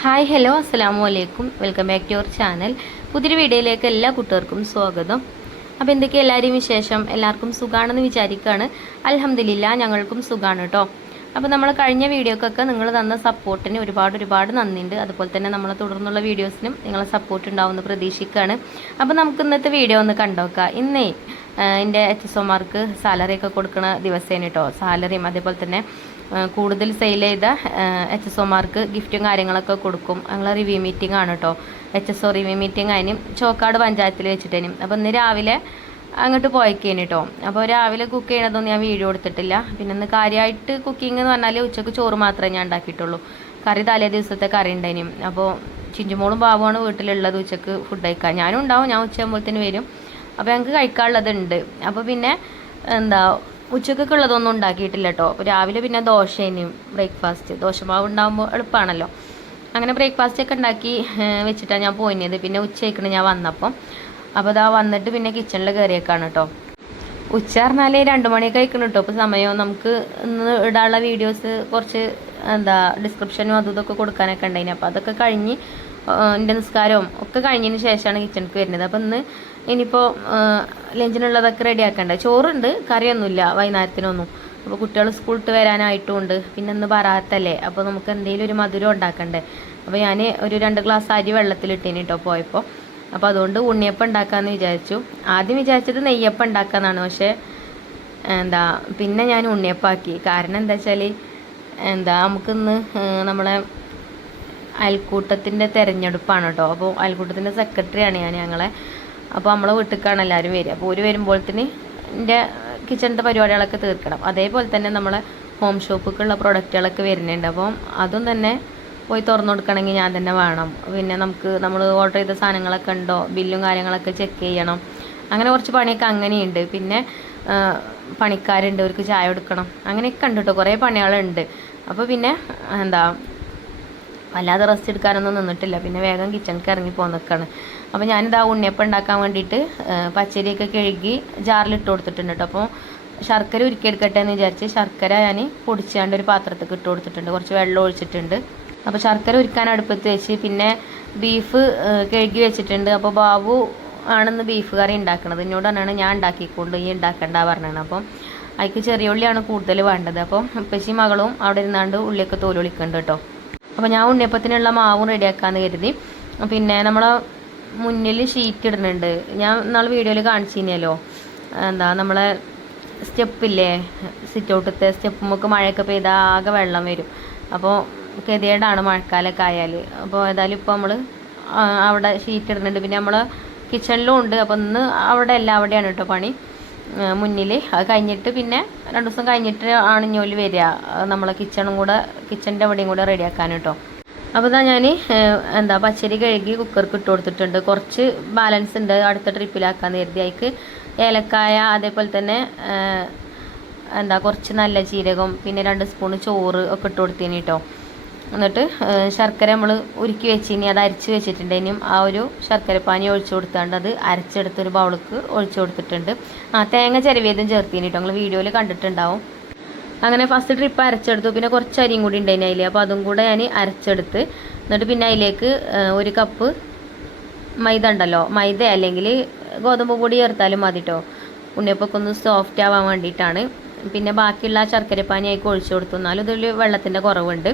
Hi hello അസ്സലാമു അലൈക്കും welcome back to your channel. പുതിയൊരു വീഡിയോയിലേക്ക് എല്ലാ കൂട്ടുകാർക്കും സ്വാഗതം. അപ്പോൾ എന്തൊക്കെയാണ് എല്ലാവരെയും വിശേഷം? എല്ലാവർക്കും സുഖമാണെന്ന് വിചാരിക്കുകയാണ്. അൽഹംദുലില്ലാ ഞങ്ങൾക്കും സുഖമാണ് കേട്ടോ. അപ്പോൾ നമ്മൾ കഴിഞ്ഞ വീഡിയോക്കൊക്കെ നിങ്ങൾ തന്ന സപ്പോർട്ടിന് ഒരുപാട് നന്ദിയുണ്ട്. അതുപോലെ തന്നെ നമ്മളെ തുടർന്നുള്ള വീഡിയോസിനും നിങ്ങളെ സപ്പോർട്ട് ഉണ്ടാവുമെന്ന് പ്രതീക്ഷിക്കുകയാണ്. അപ്പോൾ നമുക്ക് ഇന്നത്തെ വീഡിയോ ഒന്ന് കണ്ടോക്കാം. ഇന്നേ എൻ്റെ HSOമാർക്ക് സാലറി ഒക്കെ കൊടുക്കുന്ന ദിവസമാണ് കേട്ടോ. സാലറിയും അതേപോലെ തന്നെ കൂടുതൽ സെയിൽ ചെയ്ത HSOമാർക്ക് ഗിഫ്റ്റും കാര്യങ്ങളൊക്കെ കൊടുക്കും. ഞങ്ങൾ റിവ്യൂ മീറ്റിംഗ് ആണ് കേട്ടോ. HSO റിവ്യൂ മീറ്റിംഗ് അതിന് ചോക്കാട് പഞ്ചായത്തിൽ വെച്ചിട്ടേനും. അപ്പോൾ ഇന്ന് രാവിലെ അങ്ങോട്ട് പോയേക്കേന് കേട്ടോ. അപ്പോൾ രാവിലെ കുക്ക് ചെയ്യണതൊന്നും ഞാൻ വീഡിയോ എടുത്തിട്ടില്ല. പിന്നെ ഇന്ന് കാര്യമായിട്ട് കുക്കിംഗ് എന്ന് പറഞ്ഞാൽ ഉച്ചക്ക് ചോറ് മാത്രമേ ഞാൻ ഉണ്ടാക്കിയിട്ടുള്ളൂ. കറി തലേ ദിവസത്തെ കറി ഉണ്ടായിനും. അപ്പോൾ ചിഞ്ചുമോളും ബാബുവാണ് വീട്ടിലുള്ളത് ഉച്ചക്ക് ഫുഡ് കഴിക്കാൻ. ഞാനും ഉണ്ടാവും, ഞാൻ ഉച്ചയാകുമ്പോഴത്തേന് വരും. അപ്പോൾ ഞങ്ങൾക്ക് കഴിക്കാനുള്ളതുണ്ട്. അപ്പോൾ പിന്നെ എന്താ ഉച്ചക്കൊക്കെ ഉള്ളതൊന്നും ഉണ്ടാക്കിയിട്ടില്ല കേട്ടോ. അപ്പോൾ രാവിലെ പിന്നെ ദോശേനും ബ്രേക്ക്ഫാസ്റ്റ്, ദോശമാവ് ഉണ്ടാകുമ്പോൾ എളുപ്പമാണല്ലോ. അങ്ങനെ ബ്രേക്ക്ഫാസ്റ്റ് ഒക്കെ ഉണ്ടാക്കി വെച്ചിട്ടാണ് ഞാൻ പോയിനത്. പിന്നെ ഉച്ചയ്ക്കാണ് ഞാൻ വന്നപ്പം. അപ്പോൾ അതാ വന്നിട്ട് പിന്നെ കിച്ചണിൽ കയറിയേക്കാണ് കേട്ടോ. ഉച്ച പറഞ്ഞാൽ 2 മണിയൊക്കെ കഴിക്കണം കേട്ടോ. ഇപ്പോൾ സമയം നമുക്ക് ഇന്ന് ഇടാനുള്ള വീഡിയോസ് കുറച്ച് ഡിസ്ക്രിപ്ഷനും അതും ഇതൊക്കെ കൊടുക്കാനൊക്കെ ഉണ്ടായിന്. അപ്പോൾ അതൊക്കെ കഴിഞ്ഞ് എൻ്റെ നിസ്കാരവും ഒക്കെ കഴിഞ്ഞതിന് ശേഷമാണ് കിച്ചണിക്ക് വരുന്നത്. അപ്പോൾ ഇനിയിപ്പോൾ ലഞ്ചിനുള്ളതൊക്കെ റെഡി ആക്കണ്ടേ. ചോറുണ്ട്, കറിയൊന്നുമില്ല വൈകുന്നേരത്തിനൊന്നും. അപ്പോൾ കുട്ടികൾ സ്കൂളിട്ട് വരാനായിട്ടുമുണ്ട്. പിന്നെ ഇന്ന് ബറാത്തല്ലേ, അപ്പോൾ നമുക്ക് എന്തെങ്കിലും ഒരു മധുരം ഉണ്ടാക്കണ്ടേ. അപ്പോൾ ഞാൻ ഒരു 2 ഗ്ലാസ് അരി വെള്ളത്തിലിട്ടേന് കേട്ടോ പോയപ്പോൾ. അപ്പോൾ അതുകൊണ്ട് ഉണ്ണിയപ്പം ഉണ്ടാക്കാമെന്ന് വിചാരിച്ചു. ആദ്യം വിചാരിച്ചത് നെയ്യപ്പം ഉണ്ടാക്കാമെന്നാണ്. പക്ഷേ പിന്നെ ഞാൻ ഉണ്ണിയപ്പാക്കി. കാരണം എന്താ വെച്ചാൽ നമുക്കിന്ന് നമ്മളെ അയൽക്കൂട്ടത്തിൻ്റെ തിരഞ്ഞെടുപ്പാണ് കേട്ടോ. അപ്പോൾ അയൽക്കൂട്ടത്തിൻ്റെ സെക്രട്ടറിയാണ് ഞങ്ങളെ. അപ്പോൾ നമ്മളെ വീട്ടിലേക്കാണ് എല്ലാവരും വരിക. അപ്പോൾ ഒരു വരുമ്പോഴത്തേന് എൻ്റെ കിച്ചണിൻ്റെ പരിപാടികളൊക്കെ തീർക്കണം. അതേപോലെ തന്നെ നമ്മളെ ഹോം ഷോപ്പിലേക്കുള്ള പ്രൊഡക്റ്റുകളൊക്കെ വരുന്നുണ്ട്. അപ്പം അതും തന്നെ പോയി തുറന്നു കൊടുക്കണമെങ്കിൽ ഞാൻ തന്നെ വേണം. പിന്നെ നമ്മൾ ഓർഡർ ചെയ്ത സാധനങ്ങളൊക്കെ ഉണ്ടോ, ബില്ലും കാര്യങ്ങളൊക്കെ ചെക്ക് ചെയ്യണം. അങ്ങനെ കുറച്ച് പണിയൊക്കെ അങ്ങനെയുണ്ട്. പിന്നെ പണിക്കാരുണ്ട്, അവർക്ക് ചായ കൊടുക്കണം. അങ്ങനെയൊക്കെ ഉണ്ട് കേട്ടോ, കുറേ പണികളുണ്ട്. അപ്പോൾ പിന്നെ വല്ലാതെ റെസ്റ്റ് എടുക്കാനൊന്നും നിന്നിട്ടില്ല. പിന്നെ വേഗം കിച്ചണിക്ക് ഇറങ്ങി പോന്നൊക്കെയാണ്. അപ്പോൾ ഞാനിതാ ഉണ്ണിയപ്പം ഉണ്ടാക്കാൻ വേണ്ടിയിട്ട് പച്ചരിയൊക്കെ കഴുകി ജാറിലിട്ട് കൊടുത്തിട്ടുണ്ട് കേട്ടോ. അപ്പോൾ ശർക്കര ഉരുക്കിയെടുക്കട്ടെ എന്ന് വിചാരിച്ച് ശർക്കര ഞാൻ പൊടിച്ചാണ്ട് ഒരു പാത്രത്തിൽ ഇട്ട് കൊടുത്തിട്ടുണ്ട്. കുറച്ച് വെള്ളം ഒഴിച്ചിട്ടുണ്ട്. അപ്പോൾ ശർക്കര ഉരുക്കാൻ അടുപ്പത്ത് വെച്ച് പിന്നെ ബീഫ് കഴുകി വെച്ചിട്ടുണ്ട്. അപ്പോൾ ബാബു ആണെന്ന് ബീഫ് കറി ഉണ്ടാക്കുന്നത്. എന്നോട് തന്നെയാണ് ഞാൻ ഉണ്ടാക്കിക്കൊണ്ട് ഈ ഉണ്ടാക്കണ്ട പറഞ്ഞത്. അപ്പം അതിക്ക് ചെറിയ ഉള്ളിയാണ് കൂടുതൽ വേണ്ടത്. അപ്പം ഉപ്പച്ചി മകളും അവിടെ ഇരുന്നാണ്ട് ഉള്ളിയൊക്കെ തോലൊളിക്കുന്നുണ്ട് കേട്ടോ. അപ്പോൾ ഞാൻ ഉണ്ണിയപ്പത്തിനുള്ള മാവും റെഡിയാക്കാമെന്ന് കരുതി. പിന്നെ നമ്മളെ മുന്നിൽ ഷീറ്റ് ഇടുന്നുണ്ട്. ഞാൻ നാളെ വീഡിയോയിൽ കാണിച്ചിരുന്നല്ലോ. നമ്മളെ സ്റ്റെപ്പില്ലേ, സിറ്റ് ഔട്ടത്തെ സ്റ്റെപ്പുമൊക്കെ മഴയൊക്കെ പെയ്താൽ ആകെ വെള്ളം വരും. അപ്പോൾ ഗതികേടാണ് മഴക്കാലമൊക്കെ ആയാൽ. അപ്പോൾ ഏതായാലും ഇപ്പോൾ നമ്മൾ അവിടെ ഷീറ്റ് ഇടുന്നുണ്ട്. പിന്നെ നമ്മൾ കിച്ചണിലും ഉണ്ട്. അപ്പോൾ ഇന്ന് അവിടെ അല്ല, അവിടെയാണ് കേട്ടോ പണി മുന്നിൽ. അത് കഴിഞ്ഞിട്ട് പിന്നെ 2 ദിവസം കഴിഞ്ഞിട്ട് ആണ് ഞോല് വരിക. നമ്മളെ കിച്ചണിൻ്റെ അവിടെയും കൂടെ റെഡിയാക്കാൻ കേട്ടോ. അപ്പോൾ ഇതാ ഞാൻ പച്ചരി കഴുകി കുക്കർക്ക് ഇട്ട് കൊടുത്തിട്ടുണ്ട്. കുറച്ച് ബാലൻസ് ഉണ്ട്, അടുത്ത ട്രിപ്പിലാക്കാന്ന് കരുതി. അതിക്ക് ഏലക്കായ, അതേപോലെ തന്നെ കുറച്ച് നല്ല ജീരകം, പിന്നെ 2 സ്പൂൺ ചോറ് ഒക്കെ ഇട്ട് കൊടുത്തിന് കേട്ടോ. എന്നിട്ട് ശർക്കര നമ്മൾ ഉരുക്കി വെച്ചിനി, അത് അരച്ച് വെച്ചിട്ടുണ്ടെങ്കിലും ആ ഒരു ശർക്കരപ്പാനി ഒഴിച്ചു കൊടുത്താണ്ട് അത് അരച്ചെടുത്തൊരു ബൗൾക്ക് ഒഴിച്ചു കൊടുത്തിട്ടുണ്ട്. തേങ്ങ ചിരവിയതും ചേർത്തിന് കേട്ടോ. നിങ്ങൾ വീഡിയോയിൽ കണ്ടിട്ടുണ്ടാവും. അങ്ങനെ ഫസ്റ്റ് ട്രിപ്പ് അരച്ചെടുത്തു. പിന്നെ കുറച്ച് അരിയും കൂടി ഉണ്ടായിന് അതിൽ. അപ്പോൾ അതും കൂടെ ഞാൻ അരച്ചെടുത്ത് എന്നിട്ട് പിന്നെ അതിലേക്ക് 1 കപ്പ് മൈദ ഉണ്ടല്ലോ, മൈദ അല്ലെങ്കിൽ ഗോതമ്പ് പൊടി ചേർത്താലും മതി കേട്ടോ. ഉണ്ണിയപ്പൊക്കെ ഒന്ന് സോഫ്റ്റ് ആവാൻ വേണ്ടിയിട്ടാണ്. പിന്നെ ബാക്കിയുള്ള ശർക്കരപ്പാനി അതിലേക്ക് ഒഴിച്ചു കൊടുത്തു. എന്നാലും ഇതിൽ വെള്ളത്തിൻ്റെ കുറവുണ്ട്.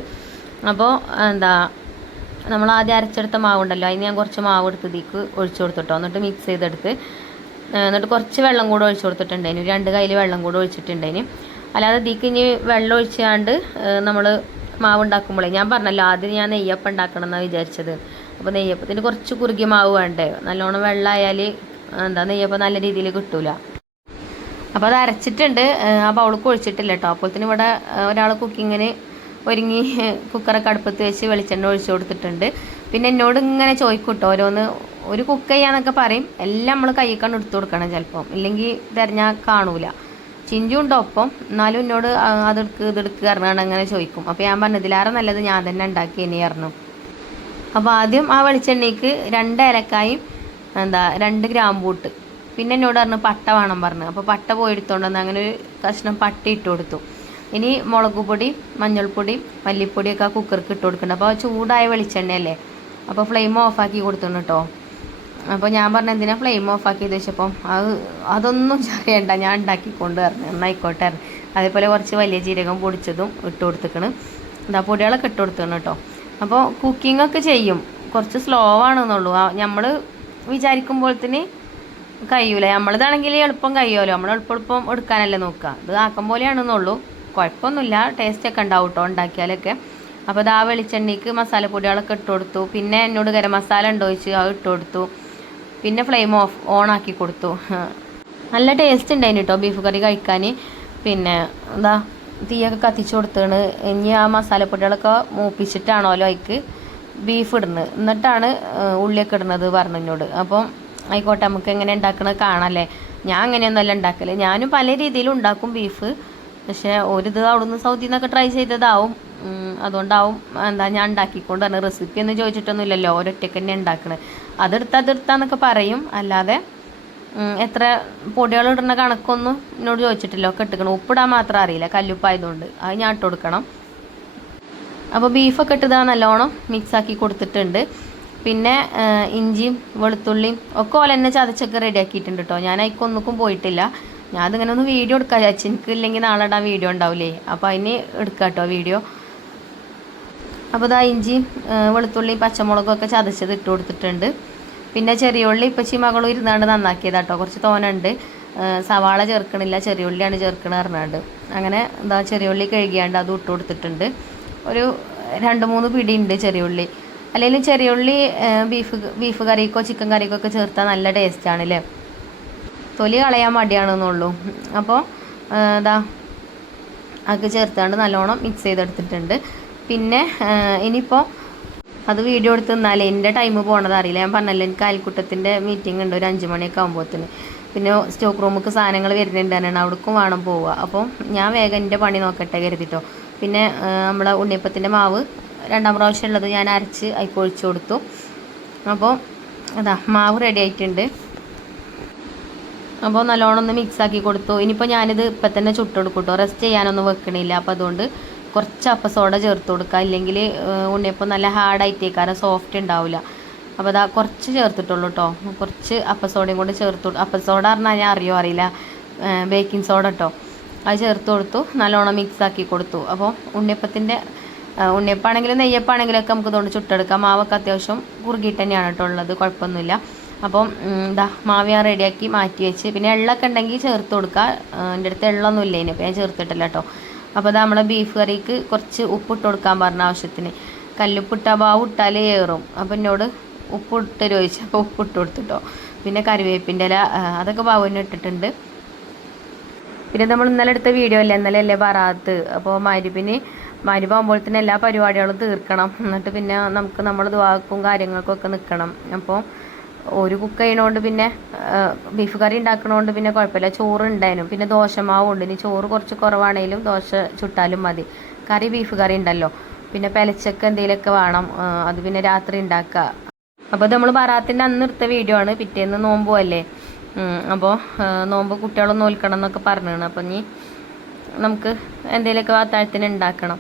അപ്പോൾ നമ്മൾ ആദ്യം അരച്ചെടുത്ത മാവുണ്ടല്ലോ, അതിന് ഞാൻ കുറച്ച് മാവ് എടുത്തതിലേക്ക് ഒഴിച്ചു കൊടുത്തിട്ടോ. എന്നിട്ട് മിക്സ് ചെയ്തെടുത്ത് എന്നിട്ട് കുറച്ച് വെള്ളം കൂടെ ഒഴിച്ചു കൊടുത്തിട്ടുണ്ടായിരുന്നു. 2 കയ്യിൽ വെള്ളം കൂടെ ഒഴിച്ചിട്ടുണ്ടായിരുന്നു. അല്ലാതെ ഇതിലേക്ക് ഇനി വെള്ളം ഒഴിച്ചാണ്ട് നമ്മൾ മാവ് ഉണ്ടാക്കുമ്പോഴേ ഞാൻ പറഞ്ഞല്ലോ ആദ്യം ഞാൻ നെയ്യപ്പം ഉണ്ടാക്കണം എന്നാണ് വിചാരിച്ചത്. അപ്പോൾ നെയ്യപ്പത്തിന് കുറച്ച് കുറുകിയ മാവ് വേണ്ടേ. നല്ലോണം വെള്ളമായാൽ നെയ്യപ്പം നല്ല രീതിയിൽ കിട്ടൂല. അപ്പോൾ അത് അരച്ചിട്ടുണ്ട്. ആ ബൗൾക്ക് ഒഴിച്ചിട്ടില്ല കേട്ടോ. അപ്പോഴത്തേന് ഇവിടെ ഒരാൾ കുക്കിങ്ങിന് ഒരുങ്ങി കുക്കറൊക്കെ അടുപ്പത്ത് വെച്ച് വെളിച്ചെണ്ണ ഒഴിച്ചു കൊടുത്തിട്ടുണ്ട്. പിന്നെ എന്നോട് ഇങ്ങനെ ചോദിക്കും കേട്ടോ ഓരോന്ന്. ഒരു കുക്ക് ചെയ്യാന്നൊക്കെ പറയും, എല്ലാം നമ്മൾ കൈക്കാണ്ട് എടുത്തു കൊടുക്കണം ചിലപ്പം, ഇല്ലെങ്കിൽ തിരഞ്ഞാൽ കാണൂല. ചിഞ്ചു ഉണ്ടോ ഒപ്പം, എന്നാലും എന്നോട് ഇതെടുക്ക് പറഞ്ഞാണ് അങ്ങനെ ചോദിക്കും. അപ്പോൾ ഞാൻ പറഞ്ഞു ഇതിലേറെ നല്ലത് ഞാൻ തന്നെ ഉണ്ടാക്കി ഇനി പറഞ്ഞു. അപ്പോൾ ആദ്യം ആ വെളിച്ചെണ്ണയ്ക്ക് 2 ഏലക്കായും 2 ഗ്രാമ്പൂട്ട്, പിന്നെ എന്നോട് പറഞ്ഞു പട്ട വേണം പറഞ്ഞു. അപ്പോൾ പട്ട പോയി എടുത്തോണ്ട് വന്ന് അങ്ങനെ ഒരു കഷ്ണം പട്ട ഇട്ട് കൊടുത്തു. ഇനി മുളക് പൊടി, മഞ്ഞൾപ്പൊടി, മല്ലിപ്പൊടിയൊക്കെ ആ കുക്കർക്ക് ഇട്ട് കൊടുക്കുന്നുണ്ട്. അപ്പോൾ ചൂടായ വെളിച്ചെണ്ണയല്ലേ, അപ്പോൾ ഫ്ലെയിം ഓഫാക്കി കൊടുത്തുണ്ട് കേട്ടോ. അപ്പോൾ ഞാൻ പറഞ്ഞ എന്തിനാ ഫ്ലെയിം ഓഫാക്കിയത് വെച്ചപ്പം അതൊന്നും അറിയണ്ട, ഞാൻ ഉണ്ടാക്കിക്കൊണ്ട് പറഞ്ഞു, എന്നായിക്കോട്ടെ. അതേപോലെ കുറച്ച് വലിയ ജീരകം പൊടിച്ചതും ഇട്ട് കൊടുത്തിക്കണ്. എന്താ പൊടികളൊക്കെ ഇട്ട് കൊടുക്കണം കേട്ടോ. അപ്പോൾ കുക്കിങ്ങൊക്കെ ചെയ്യും, കുറച്ച് സ്ലോ ആണെന്നുള്ളൂ. നമ്മൾ വിചാരിക്കുമ്പോഴത്തിന് കഴിയൂല. നമ്മളിതാണെങ്കിൽ എളുപ്പം കഴിയുമല്ലോ, നമ്മൾ എളുപ്പം എടുക്കാനല്ലേ നോക്കുക. ഇത് ആക്കം പോലെയാണെന്നുള്ളൂ, കുഴപ്പമൊന്നുമില്ല. ടേസ്റ്റൊക്കെ ഉണ്ടാവും കേട്ടോ ഉണ്ടാക്കിയാലൊക്കെ. അപ്പോൾ ഇത് ആ വെളിച്ചെണ്ണയ്ക്ക് മസാലപ്പൊടികളൊക്കെ ഇട്ട് കൊടുത്തു. പിന്നെ എന്നോട് ഗരം മസാല ഉണ്ടോ ചോദിച്ച്, അത് ഇട്ട് കൊടുത്തു. പിന്നെ ഫ്ലെയിം ഓണാക്കി കൊടുത്തു. നല്ല ടേസ്റ്റ് ഉണ്ടായിന് കേട്ടോ ബീഫ് കറി കഴിക്കാൻ. പിന്നെ എന്താ തീയൊക്കെ കത്തിച്ച് കൊടുത്താണ്. ഇനി ആ മസാലപ്പൊടികളൊക്കെ മൂപ്പിച്ചിട്ടാണല്ലോ അതിക്ക് ബീഫ് ഇടുന്നത്, എന്നിട്ടാണ് ഉള്ളിയൊക്കെ ഇടുന്നത് പറഞ്ഞു എന്നോട്. അപ്പം ആയിക്കോട്ടെ, നമുക്ക് എങ്ങനെ ഉണ്ടാക്കണത് കാണാമല്ലേ. ഞാൻ അങ്ങനെയൊന്നുമല്ല ഉണ്ടാക്കൽ, ഞാനും പല രീതിയിലും ഉണ്ടാക്കും ബീഫ്. പക്ഷേ ഒരിത് അവിടുന്ന് സൗദിയിൽ നിന്നൊക്കെ ട്രൈ ചെയ്തതാവും, അതുകൊണ്ടാവും എന്താ ഞാൻ ഉണ്ടാക്കിക്കൊണ്ടാണ്. റെസിപ്പി ഒന്നും ചോദിച്ചിട്ടൊന്നുമില്ലല്ലോ, ഒരൊറ്റയ്ക്ക് തന്നെ ഉണ്ടാക്കണത്. അതെടുത്താന്നൊക്കെ പറയും, അല്ലാതെ എത്ര പൊടികൾ ഇടുന്ന കണക്കൊന്നും എന്നോട് ചോദിച്ചിട്ടില്ല. ഒക്കെ ഇട്ടിക്കണം. ഉപ്പിടാൻ മാത്രം അറിയില്ല, കല്ലുപ്പായതുകൊണ്ട് അത് ഞാൻ ഇട്ട് കൊടുക്കണം. അപ്പോൾ ബീഫൊക്കെ ഇട്ടതാ നല്ലോണം മിക്സാക്കി കൊടുത്തിട്ടുണ്ട്. പിന്നെ ഇഞ്ചിയും വെളുത്തുള്ളിയും ഒക്കെ ഓല തന്നെ ചതച്ചൊക്കെ റെഡിയാക്കിയിട്ടുണ്ട് കേട്ടോ. ഞാൻ അതിക്കൊന്നിക്കും പോയിട്ടില്ല. ഞാൻ അതിങ്ങനെ ഒന്ന് വീഡിയോ എടുക്കാൻ വിചാരിച്ചു, എനിക്ക് ഇല്ലെങ്കിൽ നാളെ ഇടാൻ വീഡിയോ ഉണ്ടാവില്ലേ, അപ്പോൾ അതിന് എടുക്കാം കേട്ടോ വീഡിയോ. അപ്പോൾ ഇതാ ഇഞ്ചിയും വെളുത്തുള്ളിയും പച്ചമുളകും ഒക്കെ ചതച്ചത് ഇട്ട് കൊടുത്തിട്ടുണ്ട്. പിന്നെ ചെറിയ ഉള്ളി ഇപ്പച്ചി മകളും ഇരുന്നാണ്ട് നന്നാക്കിയത് കേട്ടോ, കുറച്ച് തോനുണ്ട്. സവാള ചേർക്കണില്ല, ചെറിയ ഉള്ളിയാണ് ചേർക്കണത് പറഞ്ഞാണ്ട്. അങ്ങനെ എന്താ ചെറിയ ഉള്ളി കഴുകിയാണ്ട് അതും ഇട്ട് കൊടുത്തിട്ടുണ്ട്. ഒരു 2-3 പിടി ഉണ്ട് ചെറിയ ഉള്ളി. അല്ലെങ്കിൽ ചെറിയ ഉള്ളി ബീഫ് കറിക്കോ ചിക്കൻ കറിക്കോ ഒക്കെ ചേർത്താൽ നല്ല ടേസ്റ്റാണ് അല്ലേ. തൊലി കളയാൻ മടിയാണെന്നുള്ളൂ. അപ്പോൾ ഇതാ അതൊക്കെ ചേർത്താണ്ട് നല്ലോണം മിക്സ് ചെയ്തെടുത്തിട്ടുണ്ട്. പിന്നെ ഇനിയിപ്പോൾ അത് വീഡിയോ എടുത്ത് നിന്നാലേ എൻ്റെ ടൈം പോകണത് അറിയില്ല. ഞാൻ പറഞ്ഞല്ലോ, എനിക്ക് അയൽക്കൂട്ടത്തിൻ്റെ മീറ്റിംഗ് ഉണ്ട് ഒരു 5 മണിയൊക്കെ ആകുമ്പോഴത്തേന്. പിന്നെ സ്റ്റോക്ക് റൂമിലേക്ക് സാധനങ്ങൾ വരുന്നുണ്ടാണ്, അവിടേക്കും വേണം പോവുക. അപ്പോൾ ഞാൻ വേഗം എൻ്റെ പണി നോക്കട്ടെ കരുതിട്ടോ. പിന്നെ നമ്മളെ ഉണ്ണിയപ്പത്തിൻ്റെ മാവ് 2ാം പ്രാവശ്യം ഉള്ളത് ഞാൻ അരച്ച് അതിൽ ഒഴിച്ച് കൊടുത്തു. അപ്പോൾ അതാ മാവ് റെഡി ആയിട്ടുണ്ട്. അപ്പോൾ നല്ലോണം ഒന്ന് മിക്സാക്കി കൊടുത്തു. ഇനിയിപ്പോൾ ഞാനിത് ഇപ്പം തന്നെ ചുട്ടെടുക്കും കേട്ടോ, റെസ്റ്റ് ചെയ്യാനൊന്നും വെക്കണില്ല. അപ്പോൾ അതുകൊണ്ട് കുറച്ച് അപ്പസോഡ ചേർത്ത് കൊടുക്കുക, ഇല്ലെങ്കിൽ ഉണ്ണിയപ്പം നല്ല ഹാർഡായിട്ടേക്കാരം, സോഫ്റ്റ് ഉണ്ടാവില്ല. അപ്പോൾ അതാ കുറച്ച് ചേർത്തിട്ടുള്ളൂ കേട്ടോ, കുറച്ച് അപ്പസോഡയും കൊണ്ട് ചേർത്ത്. അപ്പസോഡ പറഞ്ഞാൽ ഞാൻ അറിയില്ല, ബേക്കിംഗ് സോഡ കേട്ടോ. അത് ചേർത്ത് കൊടുത്തു, നല്ലോണം മിക്സാക്കി കൊടുത്തു. അപ്പോൾ ഉണ്ണിയപ്പാണെങ്കിലും നെയ്യപ്പാണെങ്കിലൊക്കെ നമുക്ക് ഇതുകൊണ്ട് ചുട്ടെടുക്കാം. മാവൊക്കെ അത്യാവശ്യം കുറുകിയിട്ട് തന്നെയാണ് കേട്ടോ ഉള്ളത്, കുഴപ്പമൊന്നുമില്ല. അപ്പം ഇതാ മാവ് ഞാൻ റെഡിയാക്കി മാറ്റി വെച്ച്. പിന്നെ എള്ളൊക്കെ ഉണ്ടെങ്കിൽ ചേർത്ത് കൊടുക്കുക. എൻ്റെ അടുത്ത് എള്ളൊന്നും ഇല്ല, ഇനി അപ്പോൾ ഞാൻ ചേർത്തിട്ടില്ല കേട്ടോ. അപ്പോൾ അത് നമ്മളെ ബീഫ് കറിക്ക് കുറച്ച് ഉപ്പിട്ട് കൊടുക്കാൻ പറഞ്ഞ ആവശ്യത്തിന്. കല്ലുപ്പിട്ടാൽ ബാവ് ഇട്ടാൽ ഏറും. അപ്പോൾ എന്നോട് ഉപ്പിട്ട് ചോദിച്ചു, അപ്പോൾ ഉപ്പിട്ട് കൊടുത്തിട്ടോ. പിന്നെ കറിവേപ്പിൻ്റെ ഇല അതൊക്കെ ബാവുവിന് ഇട്ടിട്ടുണ്ട്. പിന്നെ നമ്മൾ ഇന്നലെ എടുത്ത വീഡിയോ അല്ലേ, ഇന്നലെ അല്ലേ ബറാത്ത്. അപ്പോൾ മഗ്‌രിബാകുമ്പോഴത്തേന് എല്ലാ പരിപാടികളും തീർക്കണം, എന്നിട്ട് പിന്നെ നമുക്ക് നമ്മൾ ദുആക്കും കാര്യങ്ങൾക്കൊക്കെ നിൽക്കണം. അപ്പോൾ ഒരു കുക്ക് ചെയ്യണോണ്ട് പിന്നെ ബീഫ് കറി ഉണ്ടാക്കണോണ്ട് പിന്നെ കുഴപ്പമില്ല. ചോറ് ഉണ്ടായിരുന്നു, പിന്നെ ദോശമാവുണ്ട്. ഇനി ചോറ് കുറച്ച് കുറവാണെങ്കിലും ദോശ ചുട്ടാലും മതി. കറി ബീഫ് കറി ഉണ്ടല്ലോ. പിന്നെ പെലച്ചക്ക് എന്തെങ്കിലുമൊക്കെ വേണം, അത് പിന്നെ രാത്രി ഉണ്ടാക്കുക. അപ്പോൾ ഇത് നമ്മൾ ബറാത്തിൻ്റെ അന്ന് എടുത്ത വീഡിയോ ആണ്. പിറ്റേന്ന് നോമ്പും അല്ലേ, അപ്പോൾ നോമ്പ് കുട്ടികളും നോൽക്കണം എന്നൊക്കെ പറഞ്ഞാണ്. അപ്പോൾ ഇനി നമുക്ക് എന്തെങ്കിലുമൊക്കെ അത്താഴത്തിന് ഉണ്ടാക്കണം,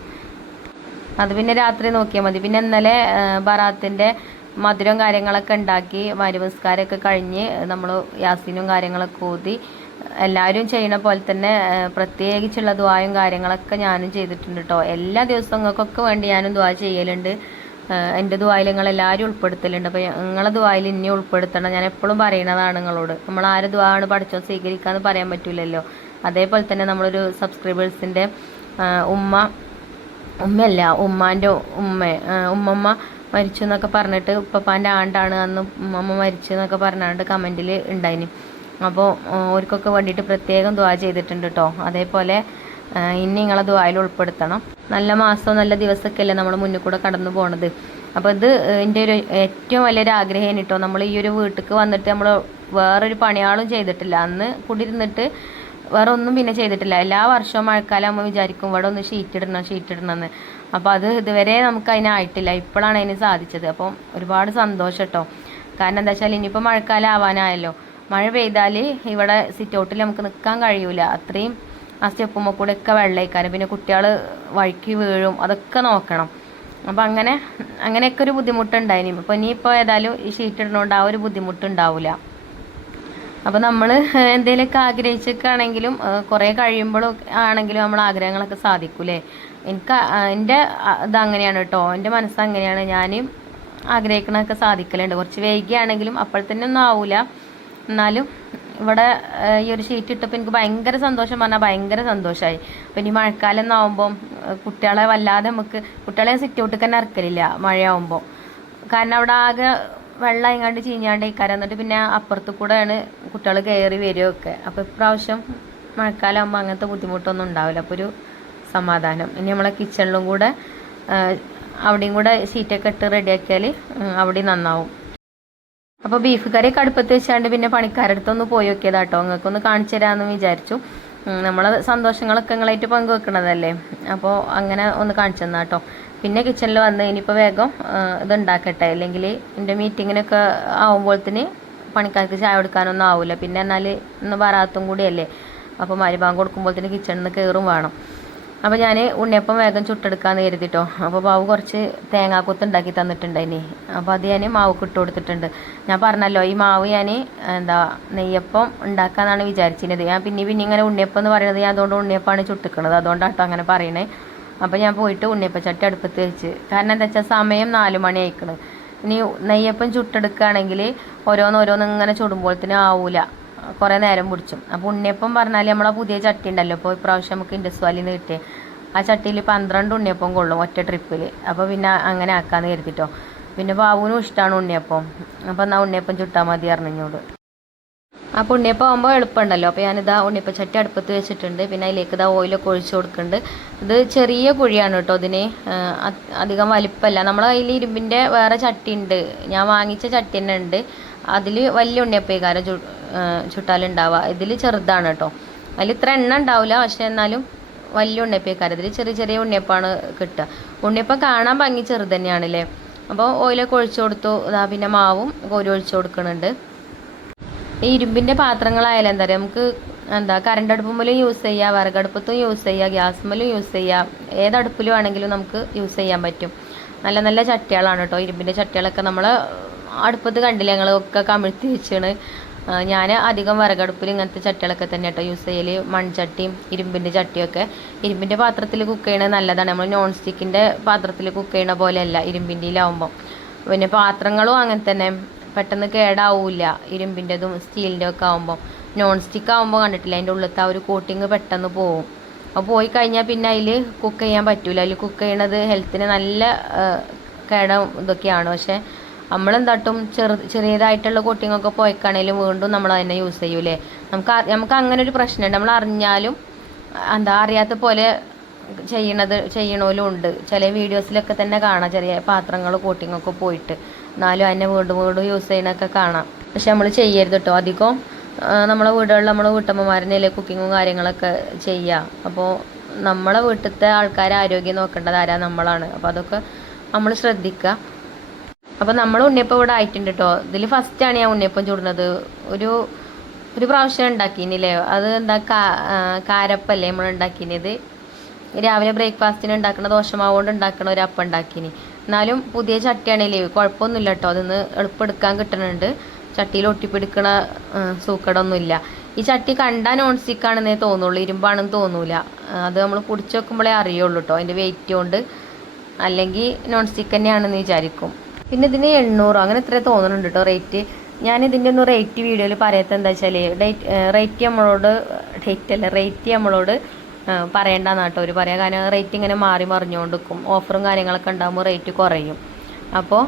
അത് പിന്നെ രാത്രി നോക്കിയാൽ മതി. പിന്നെ ഇന്നലെ ബറാത്തിൻ്റെ മധുരം കാര്യങ്ങളൊക്കെ ഉണ്ടാക്കി മരുമസ്കാരമൊക്കെ കഴിഞ്ഞ് നമ്മൾ യാസീനും കാര്യങ്ങളൊക്കെ ഓതി എല്ലാവരും ചെയ്യണ പോലെ തന്നെ പ്രത്യേകിച്ചുള്ള ദുആയും കാര്യങ്ങളൊക്കെ ഞാനും ചെയ്തിട്ടുണ്ട് കേട്ടോ. എല്ലാ ദിവസങ്ങൾക്കൊക്കെ വേണ്ടി ഞാനും ദുആ ചെയ്യലുണ്ട്. എൻ്റെ ദുആയിൽ നിങ്ങളെല്ലാവരും ഉൾപ്പെടുത്തലുണ്ട്. അപ്പോൾ നിങ്ങളെ ദുആയിൽ ഇനി ഉൾപ്പെടുത്തണം. ഞാൻ എപ്പോഴും പറയുന്നതാണ് നിങ്ങളോട്. നമ്മൾ ആരെ ദുആണ് പഠിച്ചോ സ്വീകരിക്കാമെന്ന് പറയാൻ പറ്റില്ലല്ലോ. അതേപോലെ തന്നെ നമ്മളൊരു സബ്സ്ക്രൈബേഴ്സിൻ്റെ ഉമ്മാൻ്റെ ഉമ്മമ്മ മരിച്ചു എന്നൊക്കെ പറഞ്ഞിട്ട്, ഉപ്പപ്പാൻ്റെ ആണ്ടാണ് അന്ന് ഉമ്മമ്മ മരിച്ചു എന്നൊക്കെ പറഞ്ഞാണ്ട് കമൻറ്റിൽ ഉണ്ടായിന്. അപ്പോൾ അവർക്കൊക്കെ വേണ്ടിയിട്ട് പ്രത്യേകം ദുആ ചെയ്തിട്ടുണ്ട് കേട്ടോ. അതേപോലെ ഇനി നിങ്ങളെ ദുആയിൽ ഉൾപ്പെടുത്തണം. നല്ല മാസവും നല്ല ദിവസമൊക്കെ അല്ലേ നമ്മൾ മുന്നിൽ കൂടെ കടന്നു പോണത്. അപ്പോൾ ഇത് എൻ്റെ ഒരു ഏറ്റവും വലിയൊരു ആഗ്രഹമാണ് കേട്ടോ. നമ്മൾ ഈ ഒരു വീട്ടിലേക്ക് വന്നിട്ട് നമ്മൾ വേറൊരു പണിയാളും ചെയ്തിട്ടില്ല. അന്ന് കൂടിയിരുന്നിട്ട് വേറെ ഒന്നും പിന്നെ ചെയ്തിട്ടില്ല. എല്ലാ വർഷവും മഴക്കാലം നമ്മൾ വിചാരിക്കും ഇവിടെ ഒന്ന് ഷീറ്റ് ഇടണമെന്ന്. അപ്പോൾ അത് ഇതുവരെ നമുക്ക് അതിനായിട്ടില്ല. ഇപ്പോഴാണ് അതിന് സാധിച്ചത്. അപ്പം ഒരുപാട് സന്തോഷം കേട്ടോ. കാരണം എന്താ വെച്ചാൽ ഇനിയിപ്പോൾ മഴക്കാലം ആവാനായല്ലോ. മഴ പെയ്താൽ ഇവിടെ സിറ്റ് ഔട്ടിൽ നമുക്ക് നിൽക്കാൻ കഴിയൂല. അത്രയും ആ സ്റ്റെപ്പുമ്മ കൂടെ ഒക്കെ വെള്ളയിക്കാനും പിന്നെ കുട്ടികൾ വഴുക്കി വീഴും അതൊക്കെ നോക്കണം. അപ്പം അങ്ങനെയൊക്കെ ഒരു ബുദ്ധിമുട്ടുണ്ടായിനി. അപ്പോൾ ഇനിയിപ്പോൾ ഏതായാലും ഈ ഷീറ്റ് ഇടുന്നതുകൊണ്ട് ആ ഒരു ബുദ്ധിമുട്ടുണ്ടാവില്ല. അപ്പോൾ നമ്മൾ എന്തെങ്കിലുമൊക്കെ ആഗ്രഹിച്ചൊക്കെയാണെങ്കിലും കുറേ കഴിയുമ്പോഴും ആണെങ്കിലും നമ്മൾ ആഗ്രഹങ്ങളൊക്കെ സാധിക്കൂലേ. എൻ്റെ ഇതങ്ങനെയാണ് കേട്ടോ, എൻ്റെ മനസ്സങ്ങനെയാണ്. ഞാൻ ആഗ്രഹിക്കണതൊക്കെ സാധിക്കലുണ്ട്. കുറച്ച് വൈകിയാണെങ്കിലും അപ്പോൾ തന്നെ ഒന്നും ആവില്ല. എന്നാലും ഇവിടെ ഈ ഒരു ഷീറ്റ് ഇട്ടപ്പോൾ എനിക്ക് ഭയങ്കര സന്തോഷം പറഞ്ഞാൽ ഭയങ്കര സന്തോഷമായി. അപ്പോൾ ഇനി മഴക്കാലം ഒന്നാവുമ്പം കുട്ടികളെ വല്ലാതെ കുട്ടികളെ സിറ്റ് ഔട്ടിൽ തന്നെ ഇറക്കലില്ല മഴയാവുമ്പോൾ. കാരണം അവിടെ ആകെ വെള്ളം ഇങ്ങാണ്ട് ചീഞ്ഞാണ്ട് ഇക്കാരം. എന്നിട്ട് പിന്നെ അപ്പുറത്ത് കൂടെയാണ് കുട്ടികൾ കയറി വരികയൊക്കെ. അപ്പോൾ ഇപ്രാവശ്യം മഴക്കാലം ആകുമ്പോൾ അങ്ങനത്തെ ബുദ്ധിമുട്ടൊന്നും ഉണ്ടാവില്ല. അപ്പോൾ ഒരു സമാധാനം. ഇനി നമ്മളെ കിച്ചണിലും കൂടെ അവിടെയും കൂടെ ഷീറ്റൊക്കെ ഇട്ട് റെഡിയാക്കിയാൽ അവിടെയും നന്നാവും. അപ്പോൾ ബീഫ് കറിയൊക്കെ അടുപ്പത്ത് വെച്ചാണ്ട് പിന്നെ പണിക്കാരടുത്തൊന്ന് പോയി നോക്കിയതാട്ടോ. നിങ്ങൾക്കൊന്ന് കാണിച്ചു തരാമെന്ന് വിചാരിച്ചു. നമ്മളെ സന്തോഷങ്ങളൊക്കെ നിങ്ങളായിട്ട് പങ്കുവെക്കണതല്ലേ. അപ്പോൾ അങ്ങനെ ഒന്ന് കാണിച്ചു തന്നാട്ടോ. പിന്നെ കിച്ചണിൽ വന്ന് ഇനിയിപ്പോൾ വേഗം ഇതുണ്ടാക്കട്ടെ, അല്ലെങ്കിൽ എൻ്റെ മീറ്റിങ്ങിനൊക്കെ ആവുമ്പോഴത്തേന് പണിക്കാർക്ക് ചായ കൊടുക്കാനൊന്നും ആവില്ല. പിന്നെ എന്നാൽ ഇന്ന് വരാത്തും കൂടിയല്ലേ. അപ്പോൾ മരുഭാഗം കൊടുക്കുമ്പോഴത്തേന് കിച്ചണിൽ നിന്ന് കയറും വേണം. അപ്പോൾ ഞാൻ ഉണ്ണിയപ്പം വേഗം ചുട്ടെടുക്കാമെന്ന് കരുതിട്ടോ. അപ്പോൾ ബാബു കുറച്ച് തേങ്ങാക്കൊത്ത് ഉണ്ടാക്കി തന്നിട്ടുണ്ടായിനി. അപ്പോൾ അത് ഞാൻ മാവ് ഇട്ട് കൊടുത്തിട്ടുണ്ട്. ഞാൻ പറഞ്ഞല്ലോ ഈ മാവ് ഞാൻ നെയ്യപ്പം ഉണ്ടാക്കാമെന്നാണ് വിചാരിച്ചിരുന്നത്. ഞാൻ പിന്നെ ഇങ്ങനെ ഉണ്ണിയപ്പം എന്ന് പറയുന്നത് ഞാൻ അതുകൊണ്ട് ഉണ്ണിയപ്പമാണ് ചുട്ടിക്കണത്. അതുകൊണ്ടാട്ടോ അങ്ങനെ പറയണേ. അപ്പോൾ ഞാൻ പോയിട്ട് ഉണ്ണിയപ്പച്ചട്ടി അടുപ്പത്ത് വെച്ച്. കാരണം എന്താ വെച്ചാൽ സമയം 4 മണി ആയിക്കണ്. ഇനി നെയ്യപ്പം ചുട്ടെടുക്കുകയാണെങ്കിൽ ഓരോന്ന് ഇങ്ങനെ ചുടുമ്പോഴത്തേനും ആവൂല, കുറേ നേരം പിടിച്ചും. അപ്പോൾ ഉണ്ണിയപ്പം പറഞ്ഞാൽ നമ്മളെ പുതിയ ചട്ടി ഉണ്ടല്ലോ, ഇപ്പോൾ ഇപ്രാവശ്യം നമുക്ക് ഇൻഡസ്വാലിൽ നിന്ന് കിട്ടിയ ആ ചട്ടിയിൽ 12 ഉണ്ണിയപ്പം കൊള്ളും ഒറ്റ ട്രിപ്പിൽ. അപ്പോൾ പിന്നെ അങ്ങനെ ആക്കാമെന്ന് കരുതിട്ടോ. പിന്നെ ബാബുവിനും ഇഷ്ടമാണ് ഉണ്ണിയപ്പം. അപ്പോൾ എന്നാൽ ഉണ്ണിയപ്പം ചുട്ടാൽ മതി അറിഞ്ഞോട്. അപ്പോൾ ഉണ്ണിയപ്പം ആകുമ്പോൾ എളുപ്പമുണ്ടല്ലോ. അപ്പോൾ ഞാനിതാ ഉണ്ണിയപ്പം ചട്ടി അടുപ്പത്ത് വെച്ചിട്ടുണ്ട്. പിന്നെ അതിലേക്ക് ഇതാ ഓയിലൊക്കെ ഒഴിച്ച് കൊടുക്കുന്നുണ്ട്. ഇത് ചെറിയ കുഴിയാണ് കേട്ടോ, ഇതിന് അധികം വലിപ്പമല്ല. നമ്മളെ കയ്യിൽ ഇരുമ്പിൻ്റെ വേറെ ചട്ടി ഉണ്ട്, ഞാൻ വാങ്ങിച്ച ചട്ടി തന്നെ ഉണ്ട്. അതിൽ വലിയ ഉണ്ണിയപ്പേക്കാരം ചുട്ടാലുണ്ടാവുക. ഇതിൽ ചെറുതാണ് കേട്ടോ. അതിൽ ഇത്ര എണ്ണ ഉണ്ടാവില്ല, പക്ഷേ എന്നാലും വലിയ ഉണ്ണിയപ്പേക്കാരം. ഇതിൽ ചെറിയ ചെറിയ ഉണ്ണിയപ്പമാണ് കിട്ടുക. ഉണ്ണിയപ്പം കാണാൻ ഭംഗി ചെറുത് തന്നെയാണല്ലേ. അപ്പോൾ ഓയിലൊക്കെ ഒഴിച്ചു കൊടുത്തു. പിന്നെ മാവും കോരി ഒഴിച്ചു കൊടുക്കുന്നുണ്ട്. ഈ ഇരുമ്പിൻ്റെ പാത്രങ്ങളായാലും എന്താ പറയുക, നമുക്ക് കറണ്ട് അടുപ്പുമ്മലും യൂസ് ചെയ്യാം, വിറകടുപ്പത്തും യൂസ് ചെയ്യാം, ഗ്യാസുമ്മലും യൂസ് ചെയ്യാം, ഏതടുപ്പിലും ആണെങ്കിലും നമുക്ക് യൂസ് ചെയ്യാൻ പറ്റും. നല്ല നല്ല ചട്ടികളാണ് കേട്ടോ. ഇരുമ്പിൻ്റെ ചട്ടികളൊക്കെ നമ്മൾ അടുപ്പത്ത് കണ്ടില്ല, ഞങ്ങളൊക്കെ കമിഴ്ത്തി വെച്ചാണ്. ഞാൻ അധികം വിറകടുപ്പിൽ ഇങ്ങനത്തെ ചട്ടികളൊക്കെ തന്നെ കേട്ടോ യൂസ് ചെയ്യൽ. മൺചട്ടിയും ഇരുമ്പിൻ്റെ ചട്ടിയൊക്കെ. ഇരുമ്പിൻ്റെ പാത്രത്തിൽ കുക്ക് ചെയ്യണത് നല്ലതാണ്. നമ്മൾ നോൺ സ്റ്റിക്കിൻ്റെ പാത്രത്തിൽ കുക്ക് ചെയ്യണ പോലെയല്ല ഇരുമ്പിൻ്റെയിലാവുമ്പോൾ. പിന്നെ പാത്രങ്ങളും അങ്ങനെ തന്നെ പെട്ടെന്ന് കേടാവില്ല, ഇരുമ്പിൻ്റെതും സ്റ്റീലിൻ്റെ ഒക്കെ ആകുമ്പോൾ. നോൺ സ്റ്റിക്ക് ആകുമ്പോൾ കണ്ടിട്ടില്ല, അതിൻ്റെ ഉള്ളിലത്തെ ആ ഒരു കോട്ടിങ് പെട്ടെന്ന് പോവും. അപ്പോൾ പോയി കഴിഞ്ഞാൽ പിന്നെ അതിൽ കുക്ക് ചെയ്യാൻ പറ്റില്ല. അതിൽ കുക്ക് ചെയ്യണത് ഹെൽത്തിന് നല്ല ഇതൊക്കെയാണ്. പക്ഷേ നമ്മളെന്താട്ടും ചെറിയതായിട്ടുള്ള കോട്ടിങ്ങൊക്കെ പോയിക്കാണെങ്കിലും വീണ്ടും നമ്മൾ അതിനെ യൂസ് ചെയ്യൂലേ. നമുക്ക് അങ്ങനെ ഒരു പ്രശ്നമുണ്ട്. നമ്മൾ അറിഞ്ഞാലും അറിയാത്ത പോലെ ചെയ്യണോലും ഉണ്ട്. ചില വീഡിയോസിലൊക്കെ തന്നെ കാണാം, ചെറിയ പാത്രങ്ങൾ കോട്ടിങ്ങൊക്കെ പോയിട്ട്. എന്നാലും അതിനെ വീണ്ടും യൂസ് ചെയ്യണൊക്കെ കാണാം. പക്ഷെ നമ്മൾ ചെയ്യരുത് കേട്ടോ. അധികം നമ്മളെ വീടുകളിൽ നമ്മൾ വീട്ടമ്മമാരനെയല്ലേ കുക്കിങ്ങും കാര്യങ്ങളൊക്കെ ചെയ്യുക. അപ്പോൾ നമ്മളെ വീട്ടിലത്തെ ആൾക്കാരെ ആരോഗ്യം നോക്കേണ്ടത് ആരാ? നമ്മളാണ്. അപ്പോൾ അതൊക്കെ നമ്മൾ ശ്രദ്ധിക്കുക. അപ്പോൾ നമ്മൾ ഉണ്ണിയപ്പം ഇവിടെ ആയിട്ടുണ്ട് കേട്ടോ. ഇതിൽ ഫസ്റ്റാണ് ഞാൻ ഉണ്ണിയപ്പം ചുടുന്നത്. ഒരു പ്രാവശ്യം ഉണ്ടാക്കിനില്ലേ, അത് കാരപ്പല്ലേ നമ്മൾ ഉണ്ടാക്കിയത്. രാവിലെ ബ്രേക്ക്ഫാസ്റ്റിന് ഉണ്ടാക്കണ ദോശമാവ് കൊണ്ട് ഉണ്ടാക്കണ ഒരു അപ്പം ഉണ്ടാക്കിനി. എന്നാലും പുതിയ ചട്ടിയാണല്ലേ, കുഴപ്പമൊന്നുമില്ല കേട്ടോ. അതിന്ന് എളുപ്പം എടുക്കാൻ കിട്ടുന്നുണ്ട്. ചട്ടിയിൽ ഒട്ടിപ്പിടിക്കണ സൂക്കടൊന്നുമില്ല. ഈ ചട്ടി കണ്ടാൽ നോൺ സ്റ്റിക്കാണെന്നേ തോന്നുള്ളൂ, ഇരുമ്പാണെന്ന് തോന്നൂല. അത് നമ്മൾ പൊടിച്ച് വെക്കുമ്പോഴേ അറിയുള്ളൂ കേട്ടോ, അതിൻ്റെ വെയിറ്റ് കൊണ്ട്. അല്ലെങ്കിൽ നോൺ സ്റ്റിക്ക് തന്നെയാണെന്ന് വിചാരിക്കും. പിന്നെ ഇതിന് 800 അങ്ങനെ ഇത്രേ തോന്നുന്നുണ്ട് കേട്ടോ റേറ്റ്. ഞാനിതിൻ്റെ ഒന്നും റേറ്റ് വീഡിയോയിൽ പറയാത്ത എന്താ വെച്ചാൽ റേറ്റ് നമ്മളോട് പറയേണ്ടെന്ന് കേട്ടോ അവർ പറയാം. കാരണം റേറ്റ് ഇങ്ങനെ മാറി മറിഞ്ഞുകൊണ്ട് നിൽക്കും. ഓഫറും കാര്യങ്ങളൊക്കെ ഉണ്ടാകുമ്പോൾ റേറ്റ് കുറയും. അപ്പോൾ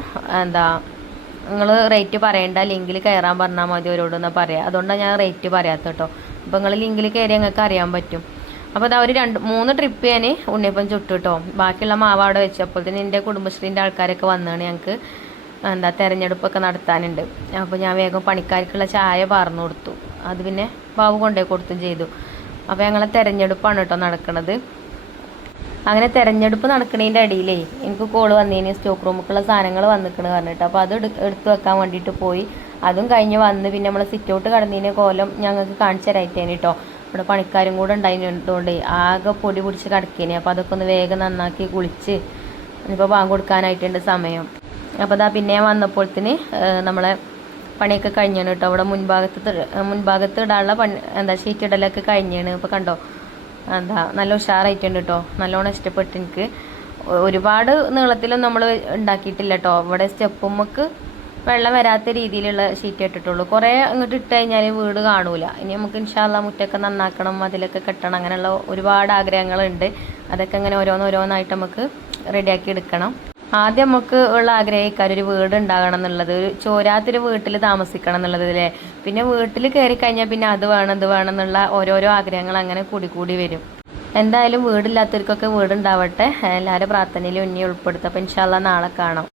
നിങ്ങൾ റേറ്റ് പറയേണ്ട, ലിങ്കിൽ കയറാൻ പറഞ്ഞാൽ മതി അവരോടൊന്ന് പറയാം. അതുകൊണ്ടാണ് ഞാൻ റേറ്റ് പറയാത്ത കേട്ടോ. അപ്പോൾ നിങ്ങൾ ലിങ്കിൽ കയറി നിങ്ങൾക്ക് അറിയാൻ പറ്റും. അപ്പോൾ അതാ ഒരു 2-3 ട്രിപ്പ് ഞാൻ ഉണ്ണിയപ്പം ചുട്ടു കേട്ടോ. ബാക്കിയുള്ള മാവ് അവിടെ വെച്ചപ്പോൾ തന്നെ എൻ്റെ കുടുംബശ്രീൻ്റെ ആൾക്കാരൊക്കെ വന്നാണ്. ഞങ്ങൾക്ക് തിരഞ്ഞെടുപ്പൊക്കെ നടത്താനുണ്ട്. അപ്പോൾ ഞാൻ വേഗം പണിക്കാർക്കുള്ള ചായ പാർന്നു കൊടുത്തു. അത് പിന്നെ ബാബു കൊണ്ടുപോയി കൊടുത്തും ചെയ്തു. അപ്പോൾ ഞങ്ങളെ തിരഞ്ഞെടുപ്പാണ് കേട്ടോ നടക്കുന്നത്. അങ്ങനെ തിരഞ്ഞെടുപ്പ് നടക്കുന്നതിൻ്റെ ഇടയിലേ എനിക്ക് കോള് വന്നതിന് സ്റ്റോക്ക് റൂമിലേക്കുള്ള സാധനങ്ങൾ വന്നിക്കണ് പറഞ്ഞിട്ട്. അപ്പോൾ അത് എടുത്തു വെക്കാൻ വേണ്ടിയിട്ട് പോയി. അതും കഴിഞ്ഞ് വന്ന് പിന്നെ നമ്മൾ സിറ്റ് ഔട്ട് കടന്നതിന് കോലം ഞങ്ങൾക്ക് കാണിച്ചു തരായിട്ടേന് കേട്ടോ. ഇവിടെ പണിക്കാരും കൂടെ ഉണ്ടായതുകൊണ്ട് ആകെ പൊടി പിടിച്ച് കിടക്കേനെ. അപ്പോൾ അതൊക്കെ ഒന്ന് വേഗം നന്നാക്കി കുളിച്ച് ഇനിയിപ്പോൾ ബാങ്ക് കൊടുക്കാനായിട്ടുണ്ട് സമയം. അപ്പോൾ അതാ പിന്നെ വന്നപ്പോഴത്തിന് നമ്മളെ പണിയൊക്കെ കഴിഞ്ഞാണ് കേട്ടോ. അവിടെ മുൻഭാഗത്ത് ഇടാനുള്ള ഷീറ്റ് ഇടലൊക്കെ കഴിഞ്ഞാണ്. ഇപ്പോൾ കണ്ടോ നല്ല ഉഷാറായിട്ടുണ്ട് കേട്ടോ. നല്ലോണം ഇഷ്ടപ്പെട്ടു എനിക്ക്. ഒരുപാട് നീളത്തിലും നമ്മൾ ഉണ്ടാക്കിയിട്ടില്ല കേട്ടോ. ഇവിടെ സ്റ്റെപ്പുമ്മക്ക് വെള്ളം വരാത്ത രീതിയിലുള്ള ഷീറ്റ് ഇട്ടിട്ടുള്ളൂ. കുറേ അങ്ങോട്ട് ഇട്ട് കഴിഞ്ഞാൽ വീട് കാണൂല. ഇനി നമുക്ക് ഇൻഷാ അല്ലാഹ് മുറ്റൊക്കെ നന്നാക്കണം, അതിലൊക്കെ കെട്ടണം, അങ്ങനെയുള്ള ഒരുപാട് ആഗ്രഹങ്ങളുണ്ട്. അതൊക്കെ അങ്ങനെ ഓരോന്നോരോന്നായിട്ട് നമുക്ക് റെഡിയാക്കി എടുക്കണം. ആദ്യം നമുക്ക് ഉള്ള ആഗ്രഹിക്കാർ ഒരു വീട് ഉണ്ടാകണം എന്നുള്ളത്, ഒരു ചോരാത്തൊരു വീട്ടിൽ താമസിക്കണം എന്നുള്ളത് അല്ലേ. പിന്നെ വീട്ടിൽ കയറി കഴിഞ്ഞാൽ പിന്നെ അത് വേണം എന്നുള്ള ഓരോരോ ആഗ്രഹങ്ങൾ അങ്ങനെ കൂടി വരും. എന്തായാലും വീടില്ലാത്തവർക്കൊക്കെ വീടുണ്ടാവട്ടെ. എല്ലാവരും പ്രാർത്ഥനയിലും ഇനി ഉൾപ്പെടുത്തും. അപ്പോൾ ഇൻഷാ അല്ലാഹ് നാളെ കാണാം.